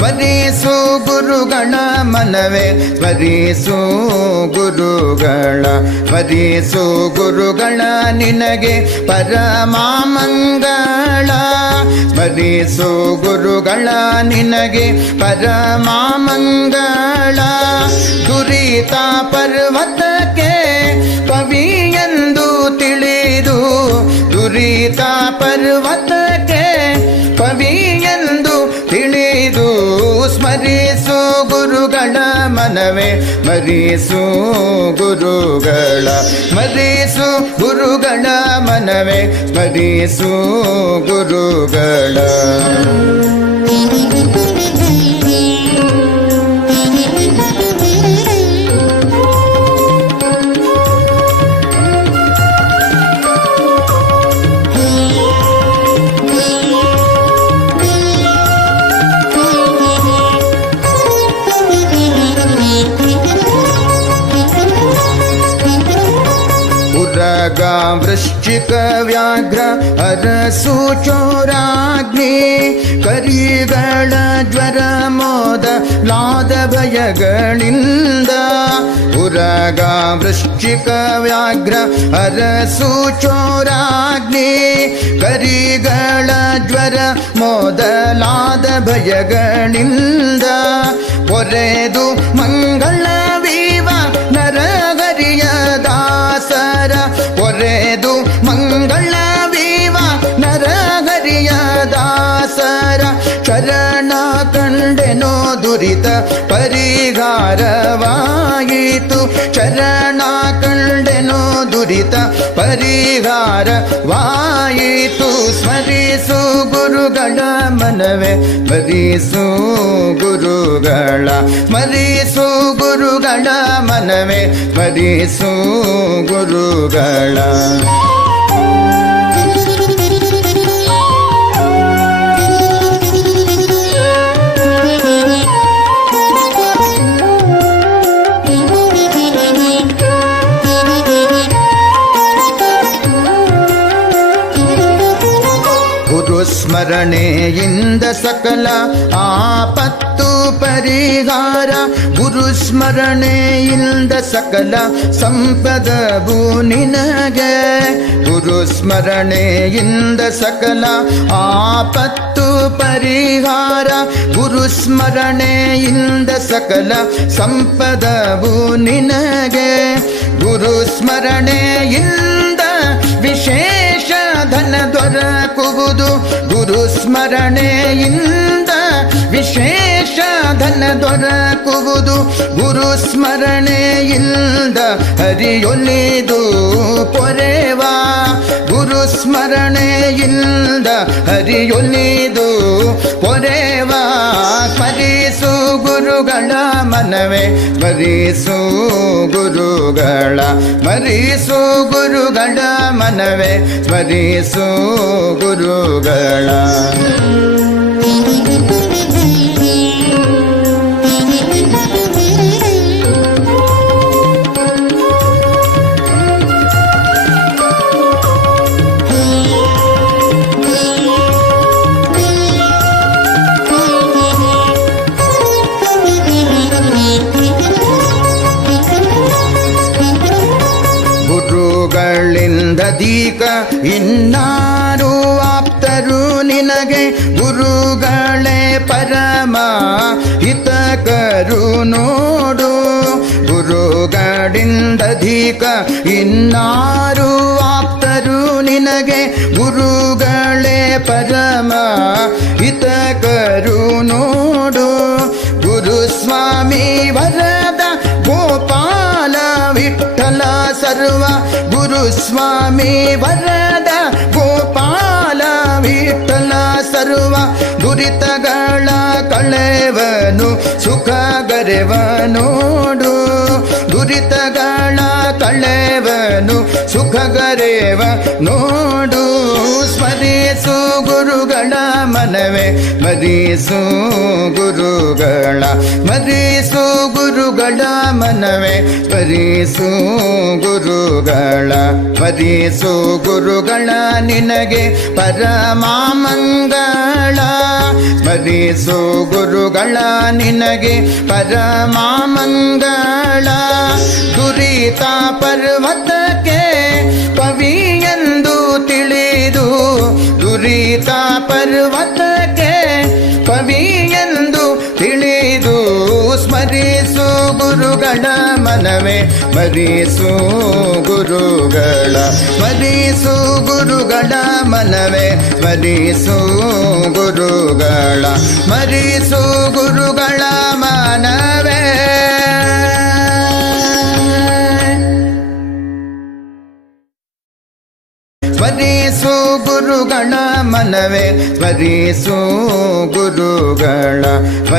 ಸ್ಮರಿಸು ಗುರುಗಳ ಮನವೇ ಸ್ಮರಿಸು ಗುರುಗಳ ಸ್ಮರಿಸು ಗುರುಗಳ ನಿನಗೆ ಪರಮಾಮಂಗಳ ಸ್ಮರಿಸು ಗುರುಗಳ ನಿನಗೆ ಪರಮಾಮಂಗಳ ದುರಿತ ಪರ್ವತಕ್ಕೆ ಕವಿಯೆಂದು ತಿಳಿದು ದುರಿತ ಪರ್ವತಕ್ಕೆ ಕವಿಯೆಂದು ತಿಳಿದು ಸ್ಮರಿಸು ಗುರುಗಳ ಮನವೇ ಸ್ಮರಿಸು ಗುರುಗಳ ಸ್ಮರಿಸು ಗುರುಗಳ ಮನವೇ ಸ್ಮರಿಸು ಗುರುಗಳ ವೃಶ್ಚಿಕ ವ್ಯಾಘ್ರ ಅರಸು ಚೋರಾಗ್ನಿ ಕರಿಗಳ ಜ್ವರ ಮೋದ ಲಾದ ಭಯಗಳಿಂದ ಉರಗ ವೃಶ್ಚಿಕ ವ್ಯಾಘ್ರ ಅರಸು ಚೋರಾಗ್ನಿ ಕರಿಗಳ ಜ್ವರ ಮೊದಲಾದ ಭಯಗಳಿಂದ ಪೊರೆದು ಮಂಗಳವೀವ ನರಹರಿಯ ದಾಸರ ಪೊರೆದು ಮಂಗಳವೀವ ನರಹರಿಯ ದಾಸರ ಚರಣ ಕಂಡೆನೋ ದುರಿತ ಪರಿಹಾರವಾಯಿತು ಚರಣ ಕಂಡೆನೋ ದುರಿತ ಪರಿಹಾರವಾಯಿತು ಸ್ಮರಿಸು ಗುರುಗಳ ಮನವೇ ಸ್ಮರಿಸು ಗುರುಗಳ ಸ್ಮರಿಸು ಗುರುಗಳ ಮನವೇ ಸ್ಮರಿಸು ಗುರುಗಳ ಸ್ಮರಣೆಯಿಂದ ಸಕಲ ಆಪತ್ತು ಪರಿಹಾರ ಗುರು ಸ್ಮರಣೆಯಿಂದ ಸಕಲ ಸಂಪದವು ನಿನಗೆ ಗುರು ಸ್ಮರಣೆಯಿಂದ ಸಕಲ ಆಪತ್ತು ಪರಿಹಾರ ಗುರು ಸ್ಮರಣೆಯಿಂದ ಸಕಲ ಸಂಪದವು ನಿನಗೆ ಗುರು ಸ್ಮರಣೆಯಿಂದ ವಿಶೇಷ ಧನ ದೊರಕುವುದು ಗುರು ಸ್ಮರಣೆಯಿಂದ ವಿಶೇಷ ಧನ ದೊರಕುವುದು ಗುರು ಸ್ಮರಣೆಯಿಂದ ಹರಿಯೊಲಿದು ಪೊರೆವಾ ಗುರು ಸ್ಮರಣೆಯಿಂದ ಹರಿಯೊಲಿದು ಪೊರೆವಾ ಸ್ಮರಿಸು ಗುರುಗಳ ಮನವೇ ಸ್ಮರಿಸು ಗುರುಗಳ ಸ್ಮರಿಸು ಗುರುಗಳ ಮನವೇ ಸ್ಮರಿಸು ಗುರುಗಳ ಗುರುಗಳಿಂದೀಕ ಇನ್ನಾರು ಆಪ್ತರು ನಿನಗೆ ಗುರುಗಳೇ ಪರಮ ಹಿತಕರು ನೋಡು ಗುರುಗಳಿಂದೀಕ ಇನ್ನಾರು ಆಪ್ತರು ನಿನಗೆ ಗುರುಗಳೇ ಪರಮ ಹಿತಕರು ನೋಡು ಗುರುಸ್ವಾಮಿ ವರದ ಗೋಪಾಲ ವಿಠಲ ಸರ್ವ ಗುರುಸ್ವಾಮಿ ವರದ ಗೋಪಾಲ ವಿಠಲ ಸರ್ವ ದುರಿತಗಳ ಕಳೆವನು ಸುಖಗರೆವ ನೋಡು ದುರಿತಗಳ ಕಳೆವನು ಸುಖಗರೆವ ನೋಡು ಸ್ಮರಿಸು ಗುರುಗಳ ಮನವೇ ಸ್ಮರಿಸು ಗುರುಗಳ ಸ್ಮರಿಸು ಗುರುಗಳ ಗುರುಗಳ ಮನವೇ ಸ್ಮರಿಸು ಗುರುಗಳ ಸ್ಮರಿಸು ಗುರುಗಳ ನಿನಗೆ ಪರಮಾಮಂಗಳ ಸ್ಮರಿಸು ಗುರುಗಳ ನಿನಗೆ ಪರಮಾಮಂಗಳ ದುರಿತ ಪರ್ವತಕ್ಕೆ ಕವಿಯೆಂದು ತಿಳಿದು ದುರಿತ ಪರ್ವತಕ್ಕೆ ಕವಿಯೆಂದು ತಿಳಿದು ಸ್ಮರಿಸು ಗುರುಗಳ ಮನವೇ ಸ್ಮರಿಸು ಗುರುಗಳ ಸ್ಮರಿಸು ಗುರುಗಳ ಮನವೇ ಸ್ಮರಿಸು ಗುರುಗಳ ಸ್ಮರಿಸು ಗುರುಗಳ ಮನವೇ ಸ್ಮರಿಸು ಗುರುಗಳ ಮನವೇ ಸ್ಮರಿಸು ಗುರುಗಳ